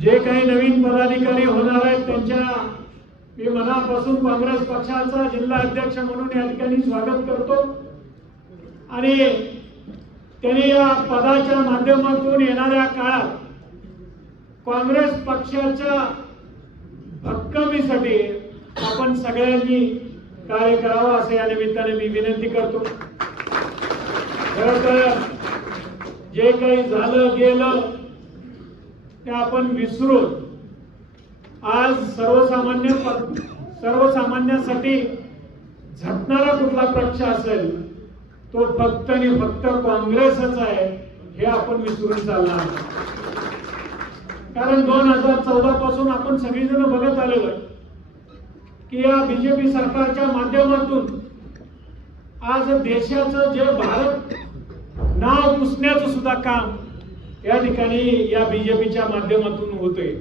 जे काही नवीन पदाधिकारी होणार आहेत त्यांच्या मी मनापासून काँग्रेस पक्षाचा जिल्हा अध्यक्ष म्हणून या ठिकाणी स्वागत करतो. आणि त्यांनी या पदाच्या माध्यमातून येणाऱ्या काळात काँग्रेस पक्षाच्या भक्कमीसाठी आपण सगळ्यांनी कार्य करावं असं या निमित्ताने मी विनंती करतो. खरं तर जे काही झालं गेलं ते आपण विसरून आज सर्वसामान्य सर्वसामान्यासाठी झटणारा कुठला पक्ष असेल तो फक्त आणि फक्त काँग्रेसच आहे हे आपण विसरून चालणार कारण दोन हजार चौदा पासून आपण सगळीजण बघत आलेलो आहे की या बीजेपी सरकारच्या माध्यमातून आज देशाचं जे भारत नाव पुसण्याचं सुद्धा काम या ठिकाणी या बीजेपीच्या माध्यमातून होतंय.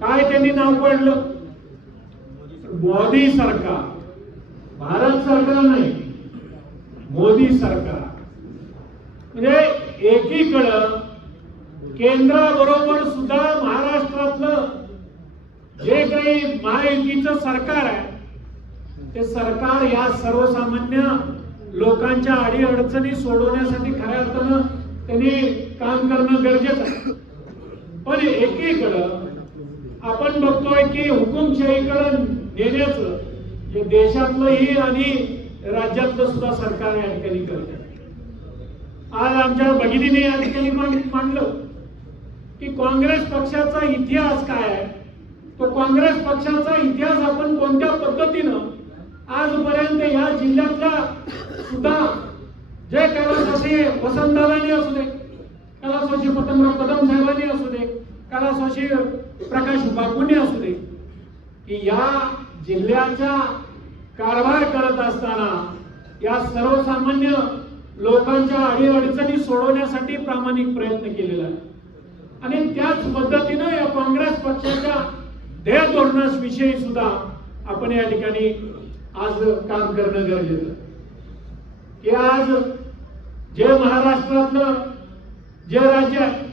काय त्यांनी नाव पडलं? मोदी सरकार. भारत सरकार नाही मोदी सरकार. म्हणजे एकीकडं केंद्राबरोबर सुद्धा महाराष्ट्रातलं जे काही महायुतीचं सरकार आहे ते सरकार या सर्वसामान्य लोकांच्या अडीअडचणी सोडवण्यासाठी खऱ्या अर्थानं त्यांनी काम करणं गरजेचं आहे. पण एकीकडं आपण बघतोय की हुकुमशाहीकडं नेण्याचं जे देशातलंही आणि राज्यातलं सुद्धा सरकार या ठिकाणी करत आज आमच्या भगिनीने या ठिकाणी मांडलं की काँग्रेस पक्षाचा इतिहास काय आहे? तो काँग्रेस पक्षाचा इतिहास आपण कोणत्या पद्धतीनं आजपर्यंत या जिल्ह्यातल्या सुद्धा जे कैलासवासी वसंतदादांनी असू दे. कलासोशी पतंगराव कदम साहेबांनी असू दे. कलासोशी प्रकाश बापूंनी असू दे. की या जिल्ह्याचा कारभार करत असताना या सर्वसामान्य लोकांच्या अडीअडचणी सोडवण्यासाठी प्रामाणिक प्रयत्न केलेला आहे. आणि त्याच पद्धतीनं या काँग्रेस पक्षाच्या ध्येय धोरणाविषयी सुद्धा आपण या ठिकाणी आज काम करणं गरजेचं की आज जे महाराष्ट्रातलं जे राज्य आहे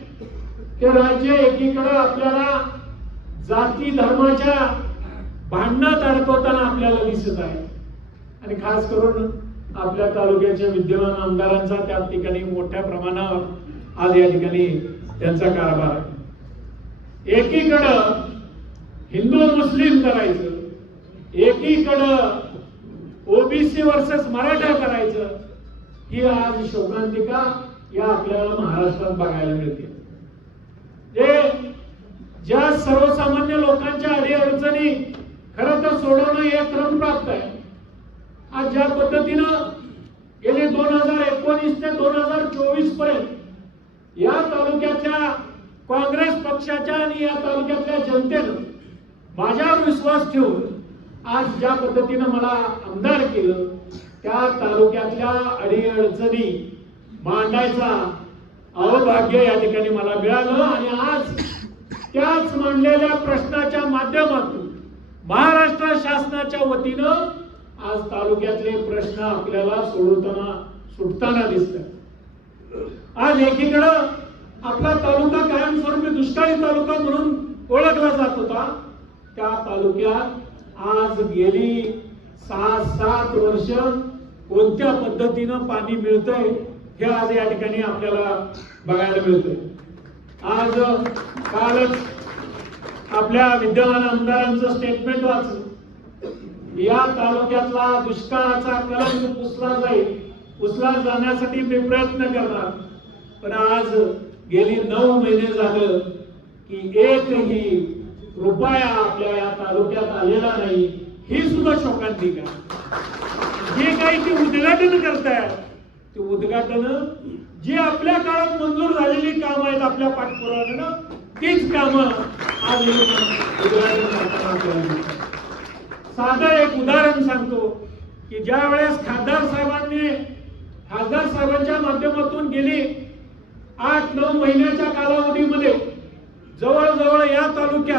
ते राज्य एकीकडं आपल्याला जाती धर्माच्या भांडणात अडकवताना आपल्याला दिसत आहे. आणि खास करून आपल्या तालुक्याच्या विद्यमान आमदारांचा त्या ठिकाणी मोठ्या प्रमाणावर आज या ठिकाणी त्यांचा कारभार आहे. एकीकडं हिंदू मुस्लिम करायचं एकीकडं ओबीसी वर्सेस मराठा करायचं ही आज शोकांतिका या आपल्याला महाराष्ट्रात बघायला मिळते. ते ज्या सर्वसामान्य लोकांच्या अडीअडचणी खरं तर सोडवणं हे क्रम प्राप्त आहे. आज ज्या पद्धतीनं गेले दोन हजार एकोणीस ते दोन हजार चोवीसपर्यंत या तालुक्यातल्या काँग्रेस पक्षाच्या आणि या तालुक्यातल्या जनतेनं माझ्यावर विश्वास ठेवून आज ज्या पद्धतीनं मला आमदार केलं त्या तालुक्यातल्या अडीअडचणी मांडायचा अवभाग्य या ठिकाणी मला मिळालं आणि आज त्याच मांडलेल्या प्रश्नाच्या माध्यमातून महाराष्ट्र शासनाच्या वतीनं आज तालुक्यातले प्रश्न आपल्याला सोडवताना सुटताना दिसतात. आज एकीकडं आपला तालुका कायमस्वरूपी दुष्काळी तालुका म्हणून ओळखला जात होता. त्या तालुक्यात आज गेली सहा सात वर्ष कोणत्या पद्धतीनं पाणी मिळतंय हे आज या ठिकाणी आपल्याला बघायला मिळतंय. आज कालच आपल्या विद्यमान आमदारांचं स्टेटमेंट वाचलं या तालुक्यातला दुष्काळाचा कलंक पुसला जाईल पुसला जाण्यासाठी मी प्रयत्न करणार. पण आज गेली नऊ महिने झालं की एकही रुपया आपल्या या तालुक्यात आलेला नाही. ही सुद्धा शोकांतिका जे काही ते उद्घाटन करतायत ते उद्घाटन जे आपल्या काळात मंजूर झालेली काम आहेत आपल्या पाठपुराव्यानं तीच काम आज उद्घाटन साधं एक उदाहरण सांगतो की ज्या वेळेस खासदार साहेबांनी खासदार साहेबांच्या माध्यमातून गेली आठ नऊ महिन्याच्या कालावधीमध्ये जवळजवळ या तालुक्यात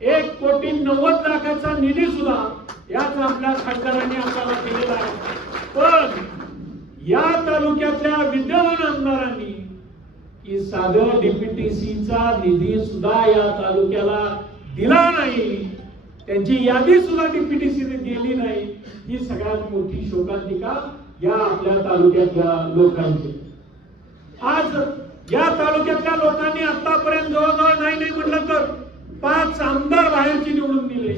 एक कोटी नव्वद लाखाचा निधी सुद्धा याच आपल्या खासदारांनी आम्हाला दिलेला आहे. पण या तालुक्यातल्या विद्यमान आमदारांनी की साधं डीपीटीसीचा निधी सुद्धा या तालुक्याला दिला नाही. त्यांची यादी सुद्धा डीपीटीसीने दिली नाही. ही सगळ्यात मोठी शोकांतिका या आपल्या तालुक्यातल्या लोकांची. आज या तालुक्यातल्या लोकांनी आतापर्यंत जवळजवळ नाही नाही म्हटलं तर पाच आमदार बाहेरची निवडून दिले.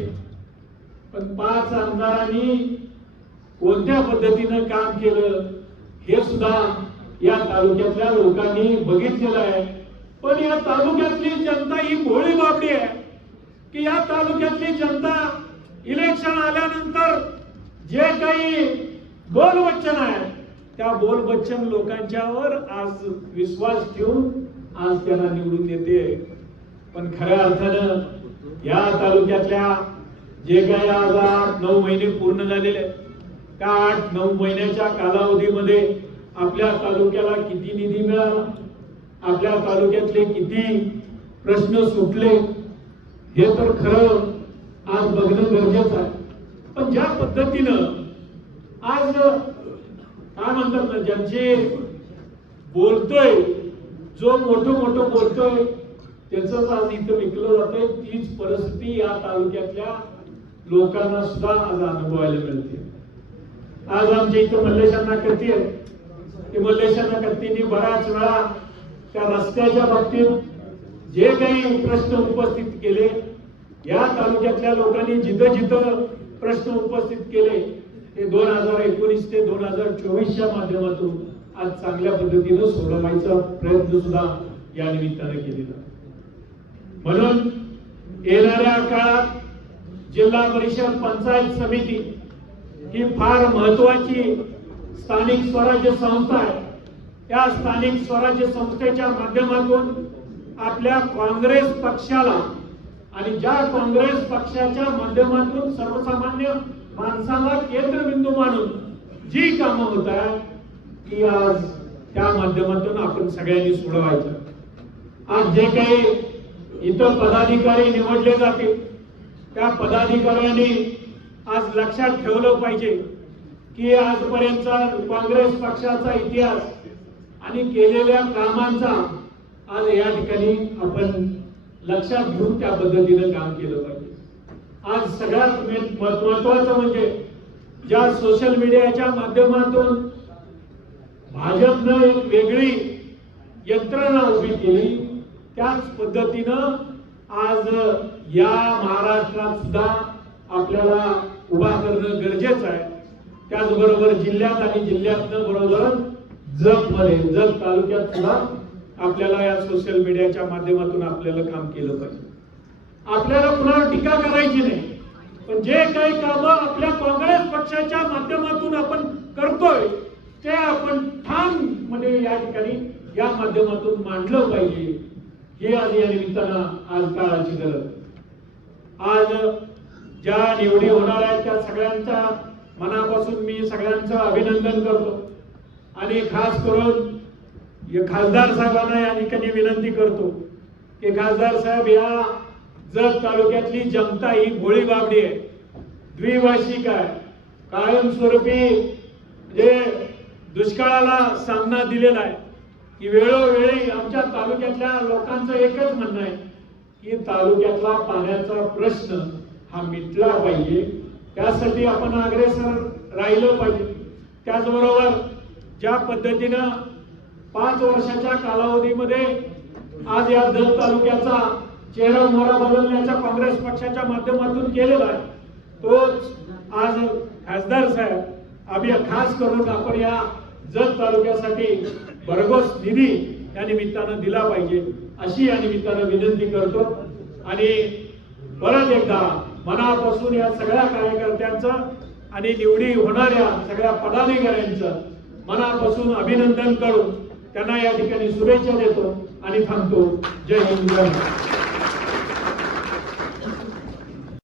पण पाच आमदारांनी कोणत्या पद्धतीनं काम केलं हे सुद्धा या तालुक्यातल्या लोकांनी बघितलेलं आहे. पण या तालुक्यातली जनता ही भोळी बाबडी आहे की या तालुक्यातली जनता इलेक्शन आल्यानंतर जे काही बोलवच्चन आहे त्या बोलबच्चन लोकांच्यावर आज विश्वास ठेवून आज त्यांना निवडून देते पण खऱ्या अर्थानं या तालुक्यातल्या जे काही आज आठ नऊ महिने पूर्ण झालेले आहेत, त्या आठ नऊ महिन्याच्या कालावधीमध्ये आपल्या तालुक्याला किती निधी मिळाला? आपल्या तालुक्यातले किती प्रश्न सुटले? हे तर खरं आज बघणं गरजेचं आहे. पण ज्या पद्धतीनं आज काय म्हणतात ना ज्यांचे बोलतोय जो मोठं मोठं बोलतोय त्याच आज इथं विकलं जातंय तीच परिस्थिती या तालुक्यातल्या लोकांना सुद्धा आज अनुभवायला मिळते. आज आमच्या इथं मल्लेशांना करते ते मल्लेशांना करतीने बराच वेळा त्या रस्त्याच्या बाबतीत जे काही प्रश्न उपस्थित केले या तालुक्यातल्या लोकांनी जिथं जिथं प्रश्न उपस्थित केले ते दोन हजार एकोणीस ते दोन हजार चोवीसच्या माध्यमातून आज चांगल्या पद्धतीनं सोडवायचा प्रयत्न सुद्धा या निमित्तानं केलेला म्हणून येणाऱ्या काळात जिल्हा परिषद पंचायत समिती ही फार महत्वाची स्थानिक स्वराज्य संस्था आहे. त्या स्थानिक स्वराज्य संस्थेच्या माध्यमातून आपल्या काँग्रेस पक्षाला आणि ज्या काँग्रेस पक्षाच्या माध्यमातून सर्वसामान्य माणसाला केंद्रबिंदू मानून जी कामं होत आहेत ती आज त्या माध्यमातून आपण सगळ्यांनी सोडवायचं. आज जे काही इथं पदाधिकारी निवडले जातील. त्या पदाधिकाऱ्यांनी आज लक्षात ठेवलं पाहिजे की आजपर्यंतचा काँग्रेस पक्षाचा इतिहास आणि केलेल्या कामांचा आज या ठिकाणी आपण लक्षात घेऊन त्या पद्धतीनं काम केलं पाहिजे. आज सगळ्यात महत्वाचं म्हणजे ज्या सोशल मीडियाच्या माध्यमातून भाजपनं एक वेगळी यंत्रणा उभी केली त्याच पद्धतीनं आज या महाराष्ट्रात सुद्धा आपल्याला उभा करणं गरजेचं आहे. त्याचबरोबर जिल्ह्यात आणि जिल्ह्यातनं बरोबर जगमध्ये जग तालुक्यात सुद्धा आपल्याला या सोशल मीडियाच्या माध्यमातून आपल्याला काम केलं पाहिजे. आपल्याला कुणावर टीका करायची नाही. पण जे काही कामं आपल्या काँग्रेस पक्षाच्या माध्यमातून आपण करतोय ते आपण ठाम म्हणजे या ठिकाणी या माध्यमातून मांडलं पाहिजे. हे आज या निमित्तानं आज काळाची गरज. आज ज्या निवडी होणार आहेत त्या सगळ्यांच्या मनापासून मी सगळ्यांचं अभिनंदन करतो. आणि खास करून खासदार साहेबांना या ठिकाणी विनंती करतो की खासदार साहेब या जत तालुक्यातली जनता ही भोळी बाबडी आहे. द्विभाषिक आहे. कायमस्वरूपी जे दुष्काळाला सामना दिलेला आहे. की वेळोवेळी आमच्या तालुक्यातल्या लोकांचं एकच म्हणणं आहे की तालुक्यातला पाण्याचा प्रश्न हा मिटला पाहिजे. त्यासाठी आपण अग्रेसर राहिलं पाहिजे. त्याचबरोबर ज्या पद्धतीनं पाच वर्षाच्या कालावधीमध्ये आज या धन तालुक्याचा चेहरा मोहरा बदलण्याचा काँग्रेस पक्षाच्या माध्यमातून केलेला आहे तोच आज खासदार साहेब आम्ही खास करून आपण या जत तालुक्यासाठी भरघोस निधी या निमित्तानं दिला पाहिजे अशी या निमित्तानं विनंती करतो. आणि परत एकदा मनापासून या सगळ्या कार्यकर्त्यांचं आणि निवडी होणाऱ्या सगळ्या पदाधिकाऱ्यांचं मनापासून अभिनंदन करून त्यांना या ठिकाणी शुभेच्छा देतो आणि थांबतो. जय हिंद जय